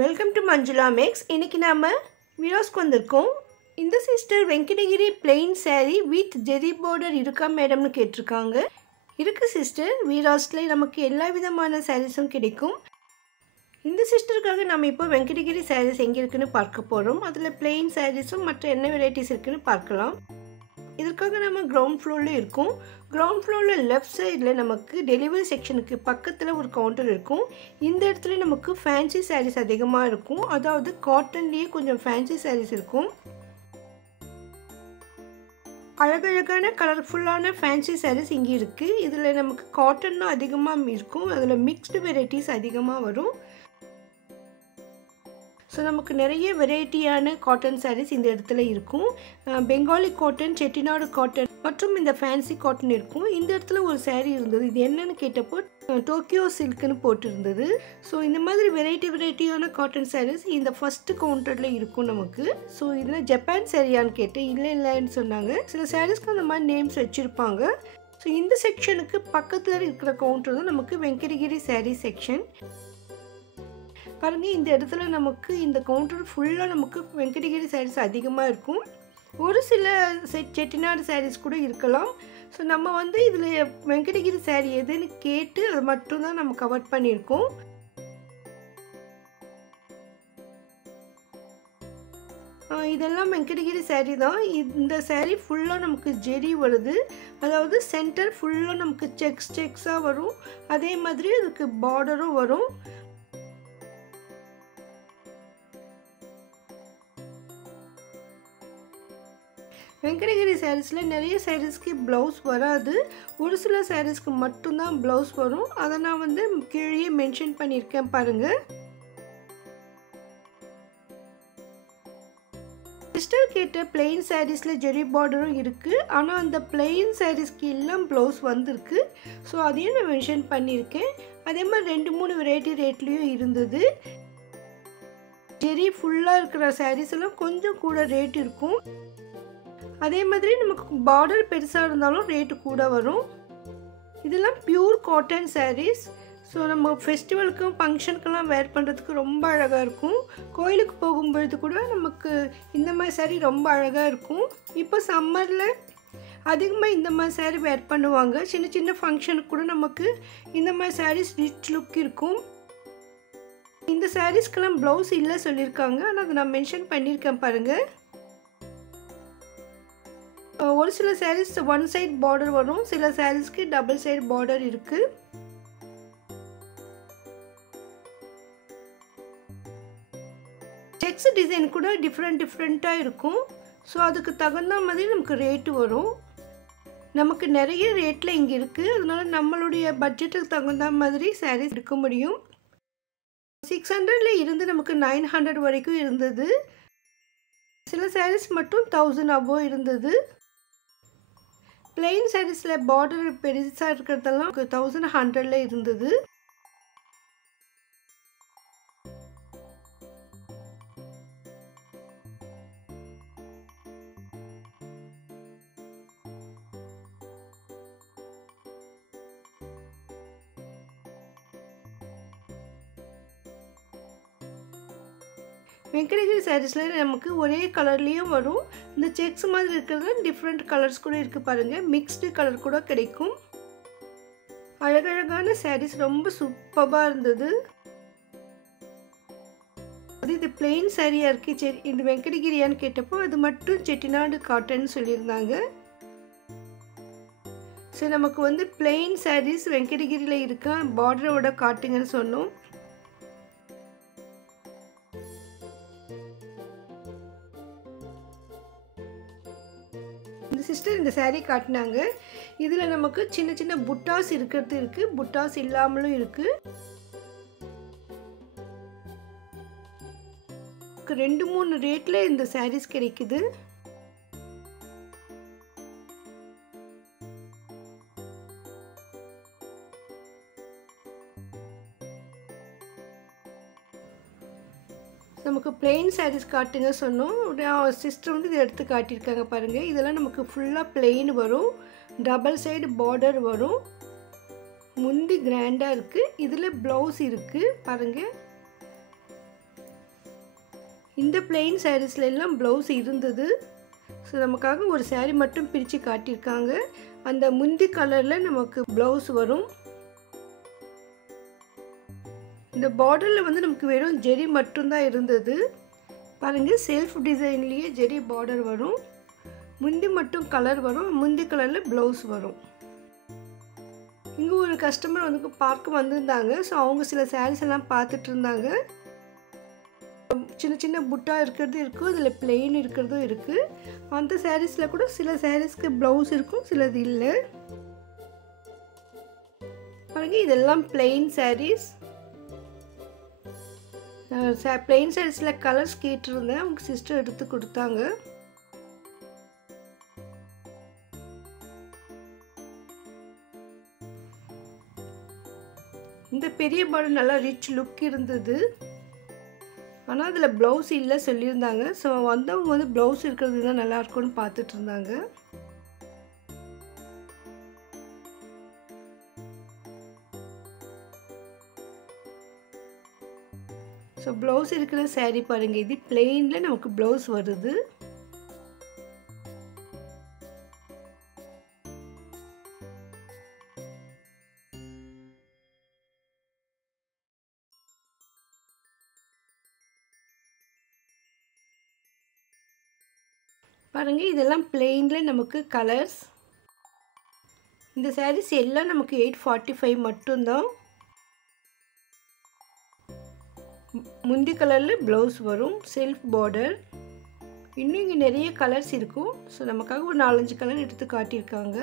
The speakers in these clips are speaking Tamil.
Welcome to Manjula maths. இன்றைக்கி நாம் வீடியோஸ்க்கு வந்திருக்கோம். இந்த sister Venkatagiri plain saree with zari border இருக்கா மேடம்னு கேட்டிருக்காங்க. இருக்குது சிஸ்டர். வீராஸ்லேயே நமக்கு எல்லா விதமான சாரீஸும் கிடைக்கும். இந்த சிஸ்டருக்காக நம்ம இப்போ வெங்கடகிரி sarees எங்கே இருக்குதுன்னு பார்க்க போகிறோம். அதில் பிளெயின் சாரீஸும் மற்ற என்ன வெரைட்டிஸ் இருக்குதுன்னு பார்க்கலாம். இதற்காக நம்ம கிரவுண்ட் ஃப்ளோரில் இருக்கும். கிரவுண்ட் ஃப்ளோரில் லெஃப்ட் சைடில் நமக்கு டெலிவரி செக்ஷனுக்கு பக்கத்தில் ஒரு கவுண்டர் இருக்கும். இந்த இடத்துல நமக்கு ஃபேன்சி சாரீஸ் அதிகமாக இருக்கும். அதாவது காட்டன்லேயே கொஞ்சம் ஃபேன்சி சாரீஸ் இருக்கும். அழகழகான கலர்ஃபுல்லான ஃபேன்சி சாரீஸ் இங்கே இருக்குது. இதில் நமக்கு காட்டனும் அதிகமாக இருக்கும். அதில் மிக்ஸ்டு வெரைட்டிஸ் அதிகமாக வரும். ஸோ நமக்கு நிறைய வெரைட்டியான காட்டன் சாரீஸ் இந்த இடத்துல இருக்கும். பெங்காலி காட்டன், செட்டிநாடு காட்டன் மற்றும் இந்த ஃபேன்சி காட்டன் இருக்கும். இந்த இடத்துல ஒரு சாரீ இருந்தது. இது என்னன்னு கேட்டப்போ டோக்கியோ சில்க்குன்னு போட்டிருந்தது. ஸோ இந்த மாதிரி வெரைட்டியான காட்டன் சாரீஸ் இந்த ஃபஸ்ட்டு கவுண்டரில் இருக்கும் நமக்கு. ஸோ இதில் ஜப்பான் சாரியான்னு கேட்டேன். இல்லைன்னு சொன்னாங்க. சில சாரீஸ்க்கு அந்த மாதிரி நேம்ஸ் வச்சுருப்பாங்க. ஸோ இந்த செக்ஷனுக்கு பக்கத்தில் இருக்கிற கவுண்டர் தான் நமக்கு வெங்கடகிரி சாரீ செக்ஷன். பாருங்கள், இந்த இடத்துல நமக்கு இந்த கவுண்டர் ஃபுல்லாக நமக்கு வெங்கடகிரி சாரீஸ் அதிகமாக இருக்கும். ஒரு சில செட்டிநாடு சாரீஸ் கூட இருக்கலாம். ஸோ நம்ம வந்து இதில் வெங்கடகிரி சாரீ எதுன்னு கேட்டு அதை மட்டும்தான் நம்ம கவர் பண்ணியிருக்கோம். இதெல்லாம் வெங்கடகிரி சாரீ தான். இந்த சாரீ ஃபுல்லாக நமக்கு ஜெரி வருது. அதாவது சென்டர் ஃபுல்லாக நமக்கு செக்ஸாக வரும். அதே மாதிரி அதுக்கு பார்டரும் வரும். வெங்கடகிரி சாரீஸில் நிறைய சாரீஸ்க்கு ப்ளவுஸ் வராது. ஒரு சில சாரீஸ்க்கு மட்டும்தான் ப்ளவுஸ் வரும். அதை நான் வந்து கீழே மென்ஷன் பண்ணியிருக்கேன் பாருங்கள். சிஸ்டர் கேட்ட பிளெயின் சாரீஸில் ஜெரி பார்டரும் இருக்குது. ஆனால் அந்த பிளெயின் சாரீஸ்க்கு எல்லாம் ப்ளவுஸ் வந்திருக்கு. ஸோ அதையும் நான் மென்ஷன் பண்ணியிருக்கேன். அதே மாதிரி 2-3 வெரைட்டி ரேட்லேயும் இருந்தது. ஜெரி ஃபுல்லாக இருக்கிற சாரீஸ் எல்லாம் கொஞ்சம் கூட ரேட் இருக்கும். அதே மாதிரி நமக்கு பார்டர் பெருசாக இருந்தாலும் ரேட்டு கூட வரும். இதெல்லாம் பியூர் காட்டன் சாரீஸ். ஸோ நம்ம ஃபெஸ்டிவலுக்கும் ஃபங்க்ஷனுக்கெல்லாம் வேர் பண்ணுறதுக்கு ரொம்ப அழகாக இருக்கும். கோயிலுக்கு போகும்பொழுது கூட நமக்கு இந்த மாதிரி சாரீ ரொம்ப அழகாக இருக்கும். இப்போ சம்மரில் அதிகமாக இந்த மாதிரி சாரீ வேர் பண்ணுவாங்க. சின்ன ஃபங்க்ஷனுக்கு கூட நமக்கு இந்த மாதிரி சாரீஸ் ரிச் லுக் இருக்கும். இந்த சாரீஸ்க்கெல்லாம் ப்ளவுஸ் இல்லை சொல்லியிருக்காங்க. ஆனால் அதை நான் மென்ஷன் பண்ணியிருக்கேன் பாருங்கள். ஒரு சில சாரீஸ் ஒன் சைட் பார்டர் வரும். சில சாரீஸ்க்கு டபுள் சைட் பார்டர் இருக்குது. செக்ஸ் டிசைன் கூட டிஃப்ரெண்ட்டாக இருக்கும். ஸோ அதுக்கு தகுந்த மாதிரி நமக்கு ரேட்டு வரும். நமக்கு நிறைய ரேட்டில் இங்கே இருக்குது. அதனால் நம்மளுடைய பட்ஜெட்டுக்கு தகுந்த மாதிரி சாரீஸ் எடுக்க முடியும். 600 இருந்து நமக்கு 900 வரைக்கும் இருந்தது. சில சாரீஸ் மட்டும் 1000 above இருந்தது. பிளெயின் சாரீஸில் பார்டர் பெருசாக இருக்கிறதெல்லாம் 1100 இருந்தது. வெங்கடகிரி சாரீஸில் நமக்கு ஒரே கலர்லேயும் வரும். இந்த செக்ஸ் மாதிரி இருக்கிறது டிஃப்ரெண்ட் கலர்ஸ் கூட இருக்குது பாருங்கள். மிக்ஸ்டு கலர் கூட கிடைக்கும். அழகழகான சாரீஸ் ரொம்ப சூப்பராக இருந்தது. அது இது பிளெயின் சாரியாக இருக்குது. இது வெங்கடகிரியான்னு கேட்டப்போ அது மட்டும் செட்டிநாடு காட்டன் சொல்லியிருந்தாங்க. ஸோ நமக்கு வந்து பிளெயின் சாரீஸ் வெங்கடகிரியில் இருக்கா பார்டரோட காட்டுங்கன்னு சொன்னோம். இந்த சிஸ்டர் இந்த சாரீ காட்டினாங்க. இதில் நமக்கு சின்ன புட்டாஸ் இருக்கிறது இருக்குது, புட்டாஸ் இல்லாமலும் இருக்குது. 2-3 ரேட்டில் இந்த சாரீஸ் கிடைக்குது. நமக்கு பிளெயின் சாரீஸ் காட்டுங்க சொன்னோம். சிஸ்டர் வந்து இதை எடுத்து காட்டியிருக்காங்க பாருங்கள். இதெல்லாம் நமக்கு ஃபுல்லாக பிளெயின் வரும். டபுள் சைடு பார்டர் வரும். முந்தி கிராண்டாக இருக்குது. இதில் ப்ளவுஸ் இருக்குது பாருங்கள். இந்த பிளெயின் சாரீஸ்ல எல்லாம் ப்ளவுஸ் இருந்தது. ஸோ நமக்காக ஒரு saree மட்டும் பிரித்து காட்டியிருக்காங்க. அந்த முந்தி கலரில் நமக்கு ப்ளவுஸ் வரும். இந்த பார்டரில் வந்து நமக்கு வெறும் ஜெரி மட்டும்தான் இருந்தது. பாருங்கள், செல்ஃப் டிசைன்லேயே ஜெரி பார்டர் வரும். முந்தி மட்டும் கலர் வரும். முந்தி கலரில் ப்ளவுஸ் வரும். இங்கே ஒரு கஸ்டமர் வந்து பார்க்க வந்திருந்தாங்க. ஸோ அவங்க சில சாரீஸ் எல்லாம் பார்த்துட்டு இருந்தாங்க. சின்ன சின்ன புட்டா இருக்கிறது இருக்கும், அதில் பிளெயின் இருக்கிறதும் இருக்குது. அந்த சாரீஸில் கூட சில சாரீஸ்க்கு ப்ளவுஸ் இருக்கும், சிலது இல்லை. பாருங்க, இதெல்லாம் பிளெயின் சாரீஸ். பிளெயின் சாரீஸில் கலர்ஸ் கேட்டிருந்தேன், அவங்க சிஸ்டர் எடுத்து கொடுத்தாங்க. இந்த பெரிய பார்டர் நல்லா ரிச் லுக் இருந்தது. ஆனால் அதில் ப்ளவுஸ் இல்லை சொல்லியிருந்தாங்க. ஸோ வந்தவங்க வந்து ப்ளவுஸ் இருக்கிறது தான் நல்லாயிருக்கும்னு பார்த்துட்டு இருந்தாங்க. ஸோ ப்ளவுஸ் இருக்கிற saree பாருங்கள், இது பிளெயினில் நமக்கு ப்ளவுஸ் வருது. பாருங்க, இதெல்லாம் பிளெயினில் நமக்கு கலர்ஸ். இந்த சாரீஸ் எல்லாம் நமக்கு 845 மட்டும்தான். முந்தி கலரில் ப்ளவுஸ் வரும், செல்ஃப் பார்டர். இன்னும் இங்கே நிறைய கலர்ஸ் இருக்கும். ஸோ நமக்காக ஒரு 4-5 கலர் எடுத்து காட்டியிருக்காங்க.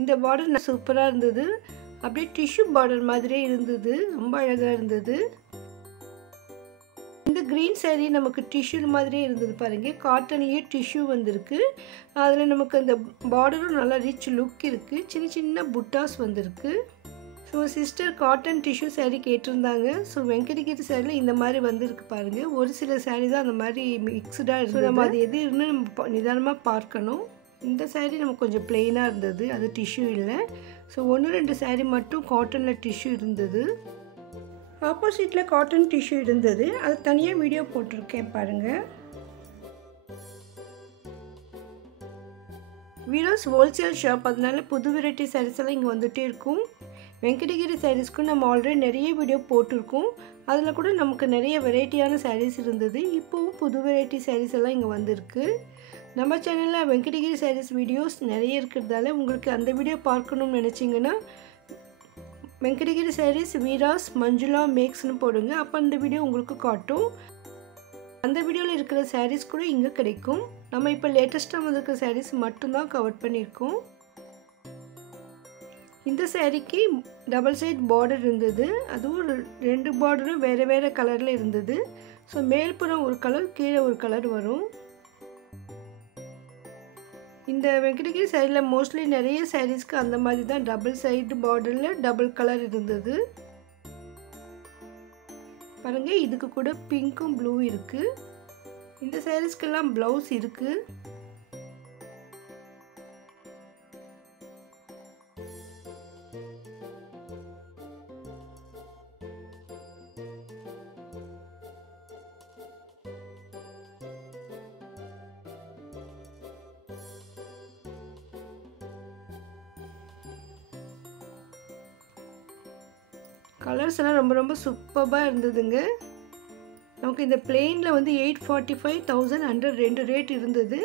இந்த பார்டர் சூப்பராக இருந்தது. அப்படியே டிஷ்யூ பார்டர் மாதிரியே இருந்தது, ரொம்ப அழகாக இருந்தது. இந்த க்ரீன் saree நமக்கு டிஷ்யூ மாதிரியே இருந்தது. பாருங்கள், காட்டன்லேயே டிஷ்யூ வந்திருக்கு. அதில் நமக்கு அந்த பார்டரும் நல்லா ரிச் லுக் இருக்குது. சின்ன சின்ன புட்டாஸ் வந்திருக்கு. So sister cotton tissue saree கேட்டிருந்தாங்க. ஸோ வெங்கடகிரி சாரியில் இந்த மாதிரி வந்திருக்கு பாருங்கள். ஒரு சில saree தான் அந்த மாதிரி மிக்ஸ்டாக இருந்தது. நம்ம அது எது இருந்து நம்ம நிதானமாக பார்க்கணும். இந்த saree நமக்கு கொஞ்சம் பிளெயினாக இருந்தது, அது டிஷ்யூ இல்லை. ஸோ 1-2 saree மட்டும் காட்டனில் டிஷ்யூ இருந்தது. ஆப்போசிட்டில் காட்டன் டிஷ்யூ இருந்தது. அது தனியாக வீடியோ போட்டிருக்கேன் பாருங்கள். வீரோஸ் ஹோல்சேல் ஷாப், அதனால புது வெரைட்டி சாரீஸ் எல்லாம் இங்கே வந்துகிட்டே இருக்கும். வெங்கடகிரி சாரீஸ்க்கு நம்ம ஆல்ரெடி நிறைய வீடியோ போட்டிருக்கோம். அதில் கூட நமக்கு நிறைய வெரைட்டியான சாரீஸ் இருந்தது. இப்போவும் புது வெரைட்டி சாரீஸ் எல்லாம் இங்கே வந்திருக்கு. நம்ம சேனலில் வெங்கடகிரி சாரீஸ் வீடியோஸ் நிறைய இருக்கிறதால உங்களுக்கு அந்த வீடியோ பார்க்கணும்னு நினச்சிங்கன்னா வெங்கடகிரி சாரீஸ் வீராஸ் மஞ்சுளா மேக்ஸ்னு போடுங்க. அப்போ அந்த வீடியோ உங்களுக்கு காட்டும். அந்த வீடியோவில் இருக்கிற சாரீஸ் கூட இங்கே கிடைக்கும். நம்ம இப்போ லேட்டஸ்ட்டாக வந்திருக்கிற சாரீஸ் மட்டும்தான் கவர் பண்ணியிருக்கோம். இந்த சாரீக்கு டபுள் சைட் பார்டர் இருந்தது. அதுவும் 2 பார்டரும் வேறு வேறு கலரில் இருந்தது. ஸோ மேல்புறம் ஒரு கலர், கீழே ஒரு கலர் வரும். இந்த வெங்கடகிரி சாரியில் மோஸ்ட்லி நிறைய சாரீஸ்க்கு அந்த மாதிரி தான் டபுள் சைடு பார்டரில் டபுள் கலர் இருந்தது. பாருங்கள், இதுக்கு கூட பிங்க்கும் ப்ளூ இருக்குது. இந்த சாரீஸ்க்கெல்லாம் ப்ளவுஸ் இருக்குது. கலர்ஸ் எல்லாம் ரொம்ப ரொம்ப சூப்பராக இருந்ததுங்க. நமக்கு இந்த பிளெயினில் வந்து 845, 1100 2 ரேட் இருந்தது.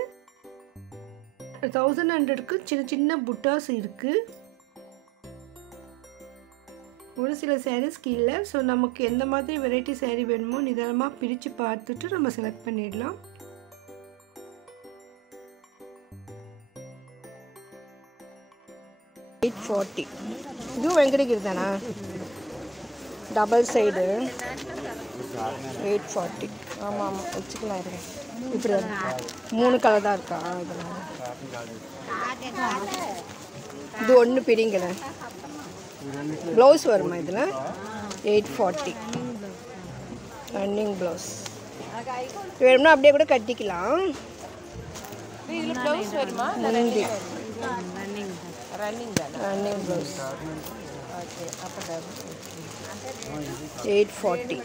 1100க்கு சின்ன சின்ன புட்டாஸ் இருக்குது. ஒரு சில சாரீஸ்க்கு இல்லை. ஸோ நமக்கு எந்த மாதிரி வெரைட்டி சாரீ வேணுமோ நிதானமாக பிரித்து பார்த்துட்டு நம்ம செலக்ட் பண்ணிடலாம். $840. இதுவும் வெங்கடகிரி தானா? Double side 840. ஆமாம் ஆமாம், வச்சுக்கலாம் இருங்க. இப்படி 3 கலர் தான் இருக்கா? இதெல்லாம் இது ஒன்று பிரிங்கள. ப்ளவுஸ் வருமா இதில்? 840 ரன்னிங் ப்ளவுஸ். வேணும்னா அப்படியே கூட கட்டிக்கலாம். Running blouse. ஓகே, அப்போ 840.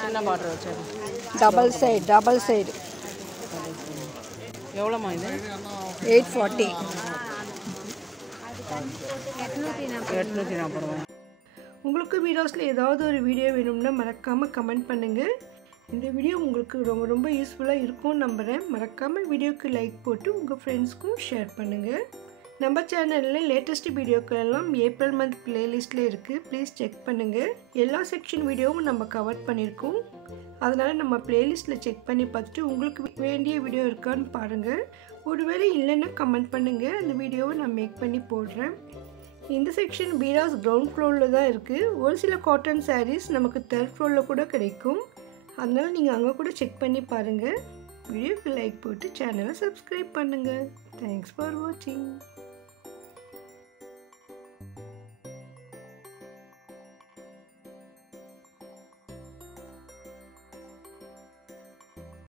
சின்ன பார்டர் வச்சு டபுள் சைடு எவ்வளோமா இது? 840. 840. உங்களுக்கு வீடியோஸில் ஏதாவது ஒரு வீடியோ வேணும்னா மறக்காமல் கமெண்ட் பண்ணுங்கள். இந்த வீடியோ உங்களுக்கு ரொம்ப ரொம்ப யூஸ்ஃபுல்லாக இருக்கும்னு நம்புகிறேன். மறக்காமல் வீடியோக்கு லைக் போட்டு உங்கள் ஃப்ரெண்ட்ஸ்க்கும் ஷேர் பண்ணுங்கள். நம்ம சேனலில் லேட்டஸ்ட் வீடியோக்கள் எல்லாம் ஏப்ரல் மந்த் பிளேலிஸ்ட்டில் இருக்குது. ப்ளீஸ் செக் பண்ணுங்கள். எல்லா செக்ஷன் வீடியோவும் நம்ம கவர் பண்ணியிருக்கோம். அதனால் நம்ம பிளேலிஸ்ட்டில் செக் பண்ணி பார்த்துட்டு உங்களுக்கு வேண்டிய வீடியோ இருக்கான்னு பாருங்கள். ஒருவேளை இல்லைன்னா கமெண்ட் பண்ணுங்கள், அந்த வீடியோவை நான் மேக் பண்ணி போடுறேன். இந்த செக்ஷன் வீராஸ் கிரவுண்ட் ஃப்ளோரில் தான் இருக்குது. ஒரு சில காட்டன் சாரீஸ் நமக்கு 3rd ஃப்ளோரில் கூட கிடைக்கும். அதனால் நீங்கள் அங்கே கூட செக் பண்ணி பாருங்கள். வீடியோக்கு லைக் போட்டு சேனலை சப்ஸ்கிரைப் பண்ணுங்கள். தேங்க்ஸ் ஃபார் வாட்சிங்.